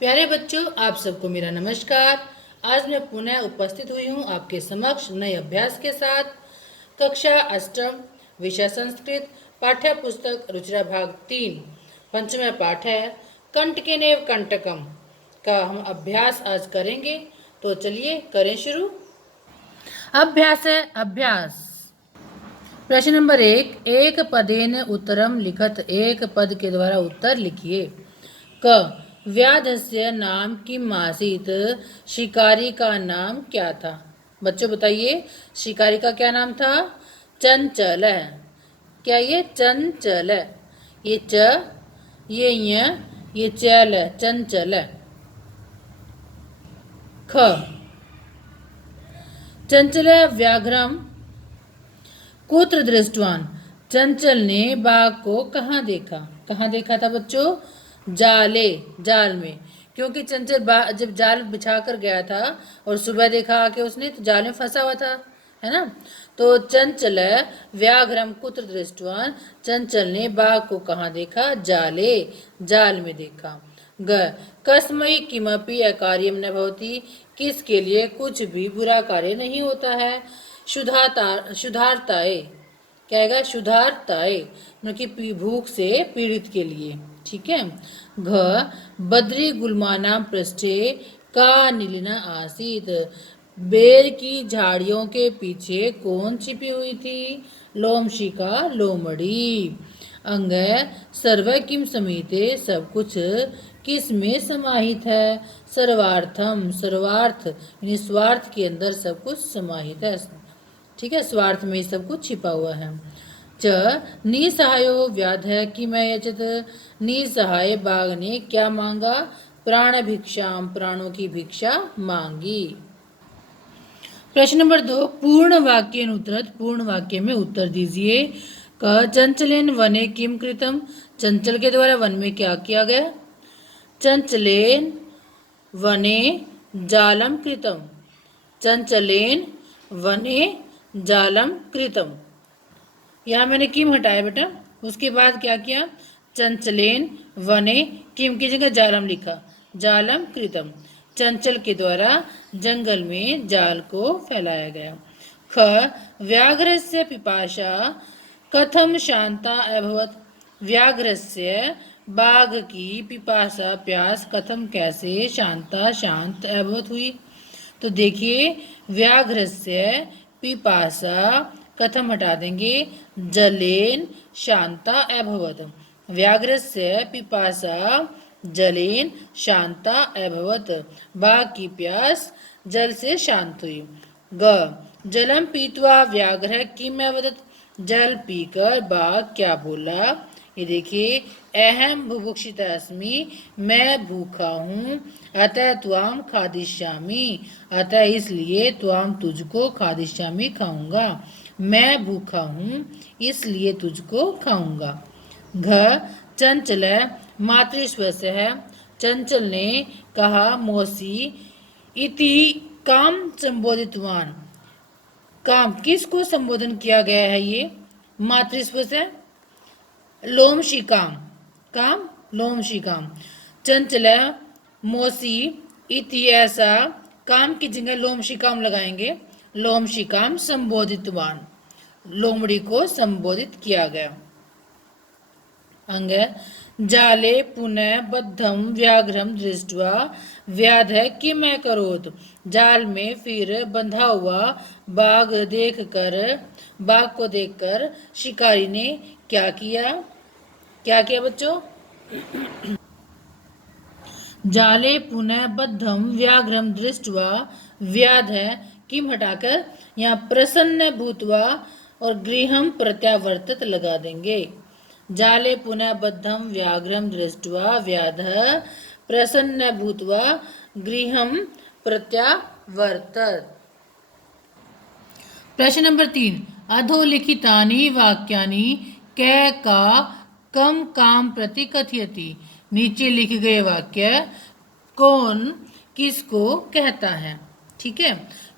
प्यारे बच्चों, आप सबको मेरा नमस्कार। आज मैं पुनः उपस्थित हुई हूँ आपके समक्ष नए अभ्यास के साथ। कक्षा अष्टम, विषय संस्कृत, पाठ्य पुस्तक रुचिरा भाग 3, पंचम पाठ है कंटकेनेव कंटकम का हम अभ्यास आज करेंगे। तो चलिए करें शुरू। अभ्यास है अभ्यास। प्रश्न नंबर 1, एक पदेन उत्तरम लिखत, एक पद के द्वारा उत्तर लिखिए। क व्याधस्य नाम किम आसीत, शिकारी का नाम क्या था? बच्चों बताइए, शिकारी का क्या नाम था? चंचल है। क्या ये चंचल है? ये च, ये य, ये चल है, चंचल है। ख चंचल व्याघ्रम कुत्र दृष्टवान, चंचल ने बाघ को कहाँ देखा? कहाँ देखा था बच्चों? जाले, जाल में। क्योंकि चंचल जब जाल बिछा कर गया था और सुबह देखा आके उसने, तो जाल में फंसा हुआ था, है ना। तो चंचल व्याघ्रम कुत्र दृष्टवान, चंचल ने बाघ को कहाँ देखा? जाले, जाल में देखा। ग कस्मई किमपि अकार्यम न भवति, किसके लिए कुछ भी बुरा कार्य नहीं होता है। शुद्धार्ताए, क्या आएगा? शुद्धार्ताए, मतलब कि भूख से पीड़ित के लिए। ठीक है। घ बद्री गुलमानाम पृष्ठे का नीलिना आसीत, बेर की झाड़ियों के पीछे कौन छिपी हुई थी? लोमशिका, लोमड़ी। अंग सर्व किम समीते, सब कुछ किस में समाहित है? सर्वार्थम, सर्वार्थ यानी स्वार्थ के अंदर सब कुछ समाहित है। ठीक है, स्वार्थ में सब कुछ छिपा हुआ है। च निसहायो व्याध कि मैं यचित, निसहाय बाघ ने क्या मांगा? प्राण भिक्षाम, प्राणों की भिक्षा मांगी। प्रश्न नंबर 2, पूर्ण वाक्य उत्तरत, पूर्ण वाक्य में उत्तर दीजिए। क चंचलेन वने किम कृतम, चंचल के द्वारा वन में क्या किया गया? चंचलेन वने जालम कृतम, चंचलेन वने जालम कृतम। यहाँ मैंने किम हटाया बेटा, उसके बाद क्या किया? चंचलेन वने, किम की जगह जालम लिखा, जालम कृतम, चंचल के द्वारा जंगल में जाल को फैलाया गया। ख व्याघ्रस्य पिपाशा कथम शांता अभवत, व्याघ्रस्य बाघ की पिपासा, प्यास, कथम कैसे, शांता शांत, अभवत हुई। तो देखिए, व्याघ्रस्य पिपासा, कथम हटा देंगे, जलेन शांता अभवत, व्याघ्रस्य पिपासा जलेन शांता अभवत, बाघ की प्यास जल से शांत हुई। ग जलम पीत्वा व्याघ्र किम अवदत, जल पीकर बाघ क्या बोला? ये देखिए, अहम बुभुक्षिता अस्मि, मैं भूखा हूँ, अतः त्वाम खादिष्यामि, अतः इसलिए त्वाम तुझको खादिष्यामि खाऊंगा, मैं भूखा हूँ इसलिए तुझको खाऊंगा। घ चंचल मातृस्वस्य है, चंचल ने कहा मौसी, इति काम संबोधितवान, काम किसको संबोधन किया गया है? ये मातृस्वस्य लोमशिकाम, काम लोमशिकाम, चंचल मौसी इति, ऐसा, काम की जगह लोमशिकाम लगाएंगे, लोमशिकाम संबोधितवान, लोमड़ी को संबोधित किया गया। अंग जाले पुनः बद्धम व्याघ्रम दृष्टवा व्याध किम करोत, जाल में फिर बंधा हुआ बाघ देखकर, बाघ को देखकर शिकारी ने क्या किया? क्या किया बच्चों? जाले पुनः बद्धम व्याघ्रम दृष्टवा व्याध किम हटाकर यहाँ प्रसन्न भूतवा और गृहम प्रत्यावर्तित लगा देंगे। जाले पुनः बद्धम व्याघ्रम दृष्टवा व्याध प्रसन्न भूतवा गृहम प्रत्यावर्तत। प्रश्न नंबर 3, अधोलिखितानि वाक्यानि कै का कम काम प्रति कथयति, नीचे लिखे गए वाक्य कौन किसको कहता है? ठीक है,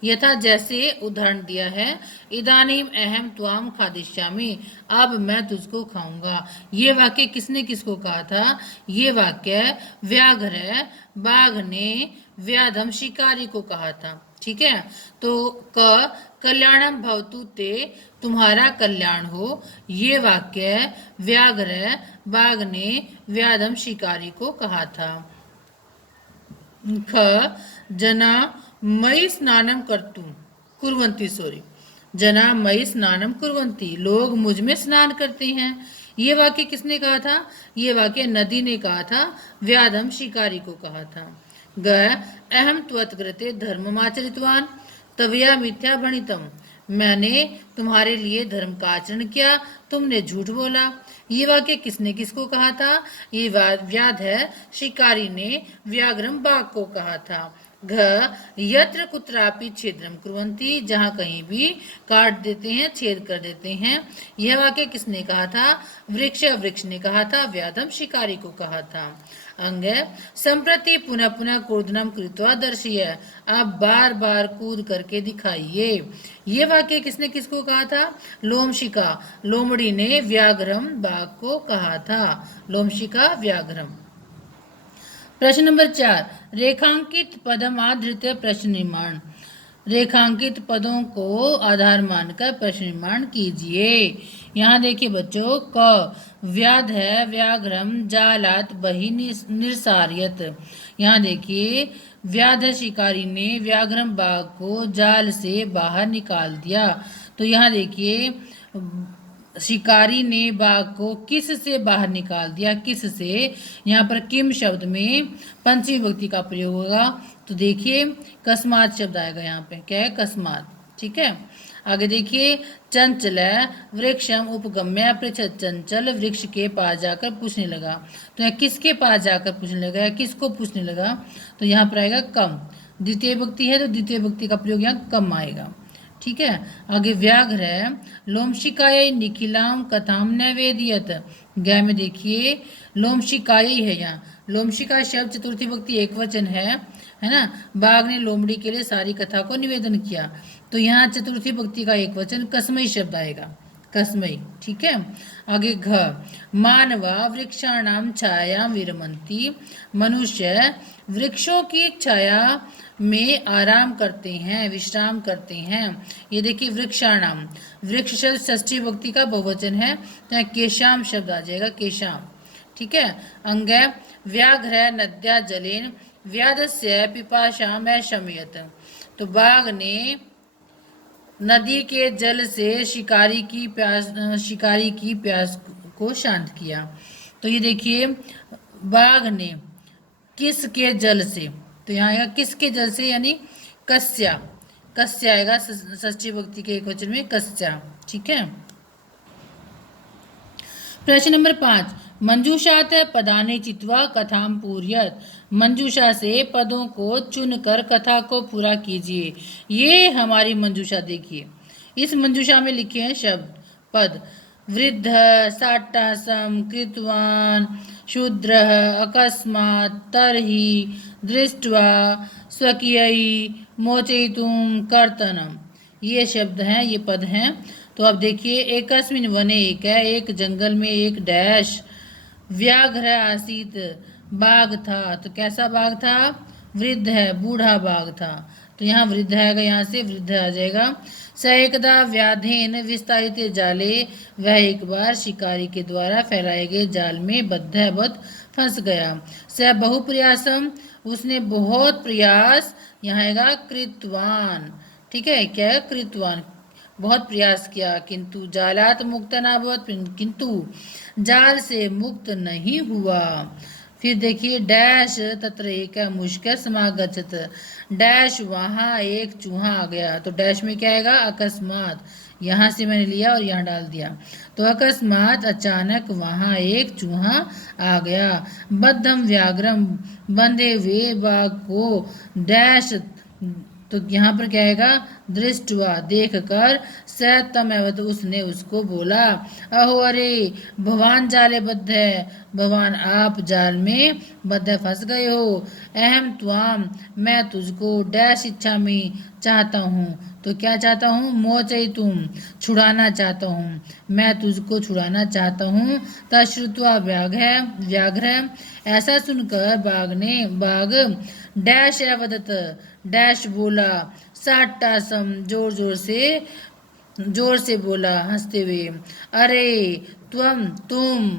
यथा जैसे उदाहरण दिया है, इदानीम अहम त्वाम खादिष्यामि, अब मैं तुझको खाऊंगा। ये वाक्य किसने किसको कहा था? ये वाक्य व्याघ्र बाघ ने व्याधम शिकारी को कहा था। ठीक है, तो कल्याणम भवतु ते, तुम्हारा कल्याण हो, ये वाक्य व्याघ्र बाघ ने व्याधम शिकारी को कहा था। ख जना मयि स्नानम कर्तुम कुर्वन्ति, सॉरी, जना मयि स्नानम कुर्वन्ति, लोग मुझ में स्नान करते हैं। ये वाक्य किसने कहा था? ये वाक्य नदी ने कहा था, व्याधम शिकारी को कहा था। ग अहम त्वत्कृते धर्ममाचरितवान तवया मिथ्या भणितम, मैंने तुम्हारे लिए धर्म का आचरण किया, तुमने झूठ बोला। ये वाक्य किसने किसको कहा था? ये व्याध है शिकारी ने व्याघ्रम बाघ को कहा था। घ यत्र कुत्रापि छिद्रम कुर्वन्ति, जहाँ कहीं भी काट देते हैं, छेद कर देते हैं। यह वाक्य किसने कहा था? वृक्ष ने कहा था, व्याधम शिकारी को कहा था। अंग संप्रति पुनः पुनः कूर्दनम कृत्वा दर्शय, आप बार बार कूद करके दिखाइए। ये वाक्य किसने किसको कहा था? लोमशिका, लोमड़ी ने व्याघ्रम बाघ को कहा था। लोमशिका व्याघ्रम। प्रश्न नंबर 4, रेखांकित पदम आधृत प्रश्न निर्माण। रेखांकित पदों को आधार मानकर प्रश्न निर्माण कीजिए। यहाँ देखिए बच्चों, क व्याध है व्याघ्रम जालात बही निरसार्यत। यहाँ देखिए व्याध शिकारी ने व्याघ्रम बाघ को जाल से बाहर निकाल दिया। तो यहाँ देखिए शिकारी ने बाघ को किस से बाहर निकाल दिया? किस से? यहाँ पर किम शब्द में पंचमी विभक्ति का प्रयोग होगा। तो देखिए कस्मात शब्द आएगा यहाँ पे, क्या है? कस्मात। ठीक है, आगे देखिए, चंचल वृक्षम उपगम्य पृछत, चंचल वृक्ष के पास जाकर पूछने लगा। तो यहाँ किसके पास जाकर पूछने लगा या किसको पूछने लगा? तो यहाँ पर आएगा कम, द्वितीय विभक्ति है तो द्वितीय विभक्ति का प्रयोग यहाँ कम आएगा। ठीक है, आगे व्याघ्र है लोमशिकाय निखिलाम कथाम नैवेदियत। ग में देखिए लोमशिकाय है, यहाँ लोमशिका शब्द चतुर्थी विभक्ति एक वचन है ना। बाघ ने लोमड़ी के लिए सारी कथा को निवेदन किया, तो यहाँ चतुर्थी विभक्ति का एक वचन कसमई शब्द आएगा, कसमई। ठीक है, आगे घ मानवा वृक्षाणाम छाया विरमंती, मनुष्य वृक्षों की छाया में आराम करते हैं, विश्राम करते हैं। ये देखिए वृक्षाणाम, वृक्ष शब्द षष्ठी विभक्ति का बहुवचन है, तो केशाम शब्द आ जाएगा, केशाम। ठीक है, अंग व्याघ्र नद्या जलेन व्याधस्य पिपाशाम शमयत। तो बाघ ने नदी के जल से शिकारी की प्यास को शांत किया। तो ये देखिए बाघ ने किसके जल से, तो यहाँ आएगा किसके जल से, यानी कस्या, कस्या आएगा षष्ठी विभक्ति के एक वचन में, कस्या। ठीक है, प्रश्न नंबर 5, मंजूषात पदानि चित्वा कथाम पूर्यत, मंजूषा से पदों को चुनकर कथा को पूरा कीजिए। ये हमारी मंजूषा देखिए, इस मंजूषा में लिखे हैं शब्द पद वृद्ध, साट्टासम, कृतवान, शूद्र, अकस्मात्, तर्हि, दृष्ट्वा, स्वकीयई, मोचयितुम, कर्तनम। ये शब्द हैं, ये पद हैं। तो अब देखिए एकस्मिन् वने, एक है, एक जंगल में एक डैश, व्याघ्र आसीत, बाघ था। तो कैसा बाघ था? वृद्ध है, बूढ़ा बाघ था। तो यहाँ वृद्ध आएगा, यहाँ से वृद्ध आ जाएगा। स एकदा व्याधेन विस्तारित जाले, वह एक बार शिकारी के द्वारा फैलाए गए जाल में बद्धवत फंस गया। स बहुप्रयासम, उसने बहुत प्रयास, यहाँ आएगा कृतवान। ठीक है, क्या है? कृतवान, बहुत प्रयास किया, किंतु जालात मुक्त न भवत, किंतु जाल से मुक्त नहीं हुआ। फिर देखिए डैश तत्र एक मुश्किल समागछत, डैश वहाँ एक चूहा आ गया। तो डैश में क्या आएगा? अकस्मात, यहाँ से मैंने लिया और यहाँ डाल दिया। तो अकस्मात अचानक वहाँ एक चूहा आ गया। बद्धम व्याघ्रम, बंधे हुए बाघ को डैश, तो यहाँ पर क्या आएगा? दृष्टवा, देख कर, सतमवत, उसने उसको बोला, अहो अरे भगवान जाले बद्ध है, भगवान आप जाल में बद्ध फंस गए हो। अहम त्वाम, मैं तुझको डैश इच्छामि, चाहता हूँ। तो क्या चाहता हूँ? मोचई तुम, छुड़ाना चाहता हूँ, मैं तुझको छुड़ाना चाहता हूँ। तश्रुत्वा व्याघ्र, ऐसा सुनकर बाघ डैश अवदत, डैश बोला, साट्टासम, जोर से बोला हंसते हुए, अरे तुम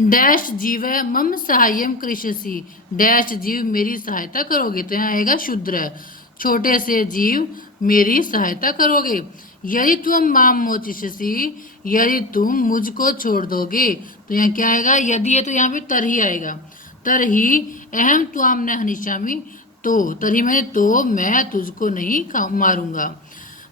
डैश जीव मम सहायम कृषसि, डैश जीव मेरी सहायता करोगे। तो यहाँ आएगा शूद्र, छोटे से जीव मेरी सहायता करोगे। यदि तुम माम मोचिषसि, यदि तुम मुझको छोड़ दोगे। तो यहाँ क्या आएगा? यदि है तो यहाँ पे तर ही आएगा। तर ही अहम त्वाम न हनिष्यामि, तो तर ही मैंने तो मैं तुझको नहीं मारूंगा।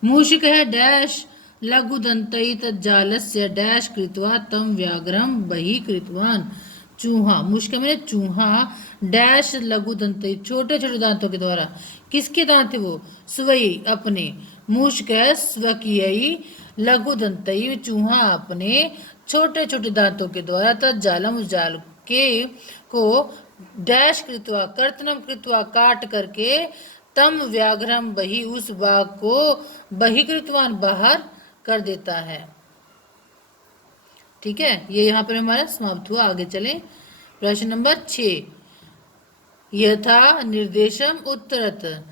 मूषिक है डैश लघुदंतई जालस्य डैश कृत्वा तम व्याघ्रम बही कृतवान, चूहा, मुश्क में चूहा डैश लघुदंतई, छोटे छोटे दांतों के द्वारा, किसके दांत थे वो? स्वयं, अपने। मुश्क स्वकीय, लघुदंतई, चूहा अपने छोटे छोटे दांतों के द्वारा, तजालम, उस जाल के को डैश कृत्वा, कर्तनम कृत्वा, काट करके, तम व्याघ्रम बही, उस बाघ को बहिकृतवान, बाहर कर देता है। ठीक है, ये यहाँ पर हमारा समाप्त हुआ। आगे चले प्रश्न नंबर 6। यथा निर्देशम उत्तरत,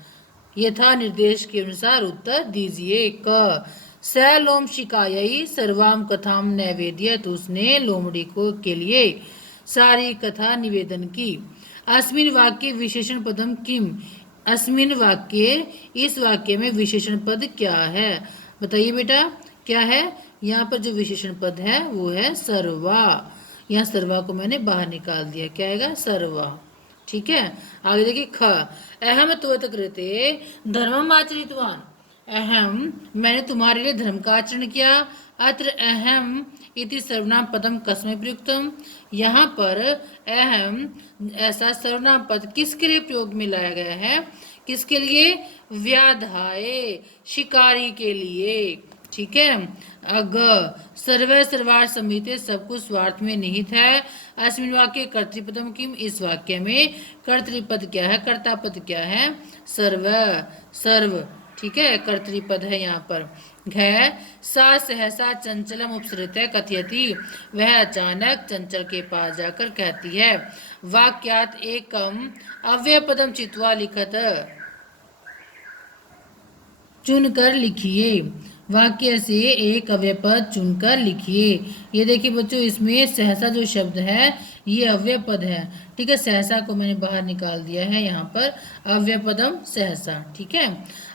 यथा निर्देश के अनुसार उत्तर दीजिए। क स लोम शिकायई सर्वाम कथाम नैवेद्य, तो उसने लोमड़ी को के लिए सारी कथा निवेदन की। अस्मिन वाक्य विशेषण पदम किम, अस्मिन वाक्य, इस वाक्य में विशेषण पद क्या है? बताइए बेटा क्या है? यहाँ पर जो विशेषण पद है वो है सर्वा। यहाँ सर्वा को मैंने बाहर निकाल दिया, क्या आएगा? सर्वा। ठीक है, आगे देखिए ख, अहम त्वत कृते धर्मम आचरितवान, अहम, मैंने तुम्हारे लिए धर्म का आचरण किया। अत्र अहम इति सर्वनाम पदम कस्मै प्रयुक्तम, यहाँ पर अहम ऐसा सर्वनाम पद किसके लिए प्रयोग में लाया गया है? किसके लिए? व्याधाए, शिकारी के लिए। ठीक है, अग सर्वे सर्वार्थ समिति, सब कुछ स्वार्थ में निहित है। अस्मिन वाक्य कर्तृपदम किम, इस वाक्य में कर्तृपद क्या है? कर्तापद क्या है? सर्व, सर्व। ठीक है, कर्तृपद है यहाँ पर। घ सा सहसा चंचलम उपसृत्य कथयति, वह अचानक चंचल के पास जाकर कहती है। वाक्यात एकम अव्यय पदम चित्वा लिखत, चुनकर लिखिए, वाक्य से एक अव्यय पद चुनकर लिखिए। ये देखिए बच्चों, इसमें सहसा जो शब्द है ये अव्यय पद है। ठीक है, सहसा को मैंने बाहर निकाल दिया है यहाँ पर, अव्यय पदम सहसा। ठीक है,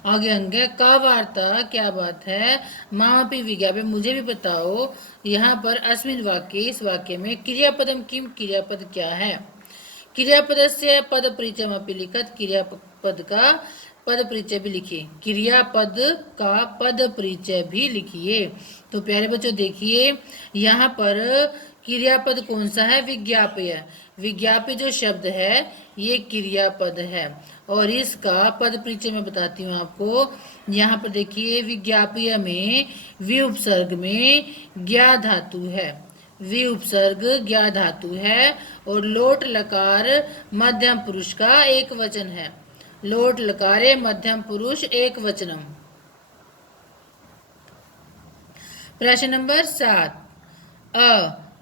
आगे अंग का वार्ता, क्या बात है? मापी विज्ञापन, मुझे भी बताओ यहाँ पर अस्मिन वाक्य, इस वाक्य में क्रियापदम किम, क्रियापद क्या है? क्रियापद से पद परिचय अपनी लिखत, क्रियापद का पद परिचय भी लिखिए, क्रियापद का पद परिचय भी लिखिए। तो प्यारे बच्चों देखिए यहाँ पर क्रियापद कौन सा है? विज्ञाप्य। विज्ञाप्य जो शब्द है ये क्रियापद है, और इसका पद परिचय मैं बताती हूँ आपको। यहाँ पर देखिए विज्ञाप्य में वि उपसर्ग में ज्ञा धातु है, वि उपसर्ग ज्ञा धातु है, और लोट लकार मध्यम पुरुष का एक वचन है। लोट लकारे मध्यम पुरुष एक वचनम। प्रश्न नंबर 7।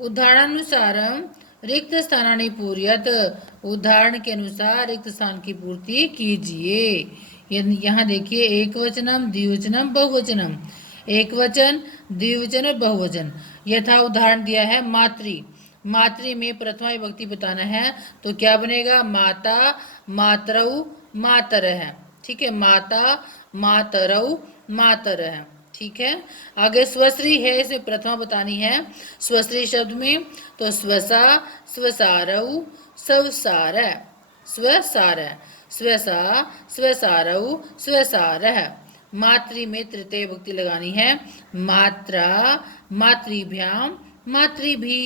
उदाहरणानुसारम रिक्त स्थानानि पूर्यत, उदाहरण के अनुसार रिक्त स्थान की पूर्ति कीजिए। यहाँ देखिए एक वचनम, द्विवचनम, बहुवचनम, एक वचन, द्विवचन और बहुवचन। यथा उदाहरण दिया है मातृ, मातृ में प्रथमा विभक्ति बताना है, तो क्या बनेगा? माता, मातरऊ, मातर है। ठीक है, माता, मातरऊ, मातर है। ठीक है, आगे स्वश्री है, इसे प्रथमा बतानी है स्वश्री शब्द में, तो स्वसा, स्वसारऊ, स्वसार, स्वसार, स्वसा, स्वसारऊ, स्वसार। मातृ में तृतीय विभक्ति लगानी है, मात्रा, मातृभ्याम, मातृभी।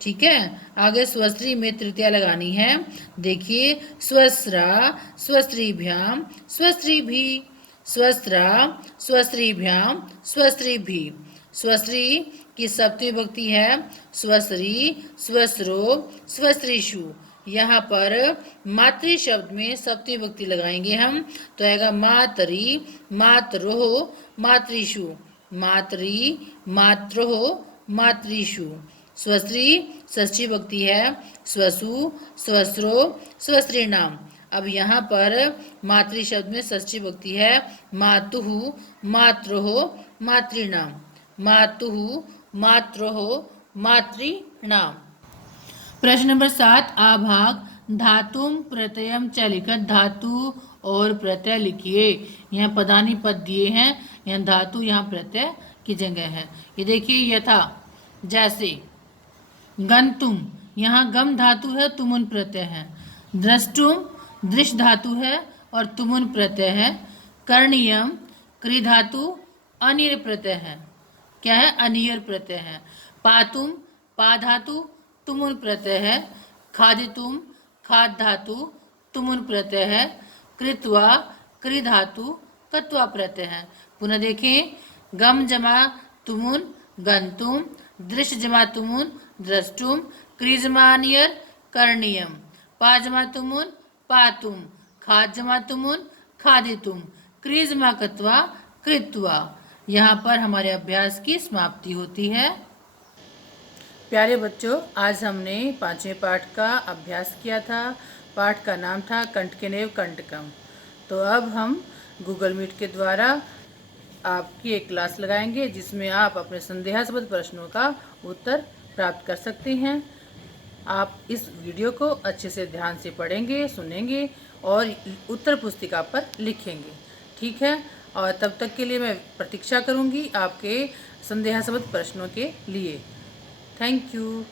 ठीक है, आगे स्वस्त्री में तृतीया लगानी है, देखिए स्वस्रा, स्वस्त्रीभ्याम, स्वस्त्रीभी, स्वस्त्रा, स्वस्त्रीभ्याम, स्वस्त्रीभी। स्वश्री की सप्तमी विभक्ति है स्वश्री, स्वश्रो, स्वश्रीषु। यहाँ पर मातृ शब्द में सप्तमी विभक्ति लगाएंगे हम, तो आएगा मातरी, मातरोह, मातृषु। मातरी, मातरोह, मातृषु। स्वश्री षष्ठी विभक्ति है स्वसु, स्वश्रो, स्वश्रीणाम। अब यहाँ पर मातृ शब्द में षष्ठी विभक्ति है मातुः, मात्रोः, मातृणाम। मातुः, मात्रोः, मातृणाम। प्रश्न नंबर 7 आ भाग धातुम प्रत्ययम च लिखकर धातु और प्रत्यय लिखिए। यहाँ पदानी पद दिए हैं, यहाँ धातु यहाँ प्रत्यय की जगह है। ये देखिए यथा, जैसे। गंतुम, यहाँ गम धातु है, तुमुन प्रत्यय है। द्रष्टुम, दृश धातु है और तुमुन प्रत्यय है। कर्णीयम, क्रि धातु अनियर प्रत्यय है। क्या है? अनियर प्रत्यय है। पातुम, पा धातु तुमुन प्रत्यय है। खादितुम, खाद धातु तुमुन प्रत्यय है। कृत्वा, क्रि धातु कत्वा प्रत्यय है। पुनः देखें, गम जमा तुमुन गंतुम, दृश जमा तुमुन द्रष्टुम, क्रि जमा अनियर कर्णीयम, पा जमा तुमुन पातुम, खाद जमा तुमुन खादितुम, क्रि जमा कत्वा कृत्वा। यहाँ पर हमारे अभ्यास की समाप्ति होती है। प्यारे बच्चों, आज हमने 5वें पाठ का अभ्यास किया था। पाठ का नाम था कंटकेनेव कंटकम। तो अब हम गूगल मीट के द्वारा आपकी एक क्लास लगाएंगे जिसमें आप अपने संदेहास्पद प्रश्नों का उत्तर प्राप्त कर सकते हैं। आप इस वीडियो को अच्छे से ध्यान से पढ़ेंगे, सुनेंगे और उत्तर पुस्तिका पर लिखेंगे। ठीक है? और तब तक के लिए मैं प्रतीक्षा करूंगी आपके संदेहास्पद प्रश्नों के लिए। Thank you.